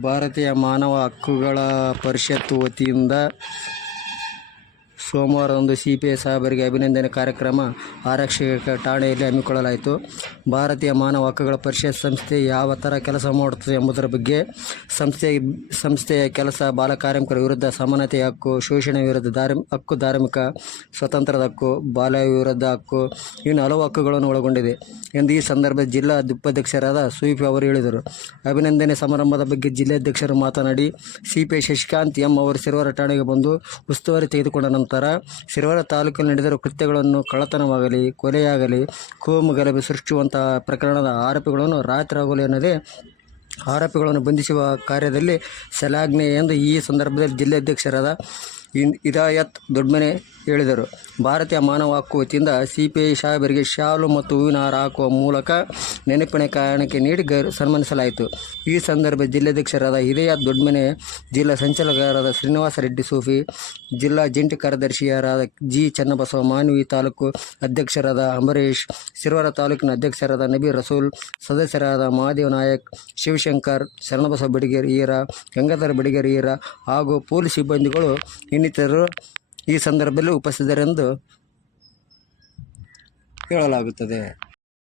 ಭಾರತೀಯ ಮಾನವ ಹಕ್ಕುಗಳ ಪರಿಷತ್ ವತಿಯಿಂದ ಸೋಮವಾರದಂದು ಸಿಪಿಐ ಸಾಹೇಬರಿಗೆ ಅಭಿನಂದನೆ ಕಾರ್ಯಕ್ರಮ ಆರಕ್ಷಕ ಠಾಣೆಯಲ್ಲಿ ಹಮ್ಮಿಕೊಳ್ಳಲಾಯಿತು. ಭಾರತೀಯ ಮಾನವ ಹಕ್ಕುಗಳ ಪರಿಷತ್ ಸಂಸ್ಥೆ ಯಾವ ಥರ ಕೆಲಸ ಮಾಡುತ್ತದೆ ಎಂಬುದರ ಬಗ್ಗೆ, ಸಂಸ್ಥೆಯ ಕೆಲಸ, ಬಾಲಕಾರ್ಮಿಕರ ವಿರುದ್ಧ ಸಮಾನತೆಯ ಹಕ್ಕು, ಶೋಷಣೆ ವಿರುದ್ಧ ಹಕ್ಕು, ಧಾರ್ಮಿಕ ಸ್ವಾತಂತ್ರ್ಯದ ಹಕ್ಕು, ಬಾಲ್ಯ ವಿರುದ್ಧ ಹಕ್ಕು, ಇನ್ನು ಹಲವು ಹಕ್ಕುಗಳನ್ನು ಒಳಗೊಂಡಿದೆ ಎಂದು ಈ ಸಂದರ್ಭದಲ್ಲಿ ಜಿಲ್ಲಾ ಉಪಾಧ್ಯಕ್ಷರಾದ ಸ್ವೀಪ್ ಅವರು ಹೇಳಿದರು. ಅಭಿನಂದನೆ ಸಮಾರಂಭದ ಬಗ್ಗೆ ಜಿಲ್ಲಾಧ್ಯಕ್ಷರು ಮಾತನಾಡಿ, ಸಿಪಿಐ ಶಶಿಕಾಂತ್ ಎಂ ಅವರು ಸಿರವಾರ ಠಾಣೆಗೆ ಬಂದು ಉಸ್ತುವಾರಿ ತೆಗೆದುಕೊಂಡ ನಂತರ ಸಿರವಾರ ತಾಲೂಕಿನಲ್ಲಿ ನಡೆದಿರುವ ಕೃತ್ಯಗಳನ್ನು, ಕಳ್ಳತನವಾಗಲಿ, ಕೊಲೆಯಾಗಲಿ, ಕೋಮು ಗಲಭೆ ಸೃಷ್ಟಿಸುವಂತಹ ಪ್ರಕರಣದ ಆರೋಪಿಗಳನ್ನು ರಾತ್ರಿ ಹಗಲು ಎನ್ನದೇ ಆರೋಪಿಗಳನ್ನು ಬಂಧಿಸುವ ಕಾರ್ಯದಲ್ಲಿ ಶ್ಲಾಘನೀಯ ಎಂದು ಈ ಸಂದರ್ಭದಲ್ಲಿ ಜಿಲ್ಲಾಧ್ಯಕ್ಷರಾದ ಹಿದಾಯತ್ ದೊಡ್ಮನೆ ಹೇಳಿದರು. ಭಾರತೀಯ ಮಾನವ ಹಕ್ಕು ವತಿಯಿಂದ ಸಿಪಿಐ ಸಾಹೇಬರಿಗೆ ಶಾಲು ಮತ್ತು ಹೂವಿನ ಹಾರ ಹಾಕುವ ಮೂಲಕ ನೆನಪಿನ ಕಾಣಿಕೆ ನೀಡಿ ಸನ್ಮಾನಿಸಲಾಯಿತು. ಈ ಸಂದರ್ಭ ಜಿಲ್ಲಾಧ್ಯಕ್ಷರಾದ ಹಿದಾಯತ್ ದೊಡ್ಮನೆ, ಜಿಲ್ಲಾ ಸಂಚಾಲಕರಾದ ಶ್ರೀನಿವಾಸ ರೆಡ್ಡಿ ಸೂಫಿ, ಜಿಲ್ಲಾ ಜಂಟಿ ಕಾರ್ಯದರ್ಶಿಯರಾದ ಜಿ ಚನ್ನಬಸವ, ಮಾನ್ವಿ ತಾಲೂಕು ಅಧ್ಯಕ್ಷರಾದ ಅಂಬರೀಶ್, ಸಿರವಾರ ತಾಲೂಕಿನ ಅಧ್ಯಕ್ಷರಾದ ನಬೀರ್ ರಸೂಲ್, ಸದಸ್ಯರಾದ ಮಹಾದೇವ ನಾಯಕ್, ಶಿವಶಂಕರ್, ಶರಣಬಸವ ಬಡಿಗೇರ್ ಈರ, ಗಂಗಾಧರ ಬಡಿಗೇರ್ ಈರ ಹಾಗೂ ಪೊಲೀಸ್ ಸಿಬ್ಬಂದಿಗಳು ಇನ್ನಿತರರು ಈ ಸಂದರ್ಭದಲ್ಲಿ ಉಪಸ್ಥಿತರೆಂದು ಹೇಳಲಾಗುತ್ತದೆ.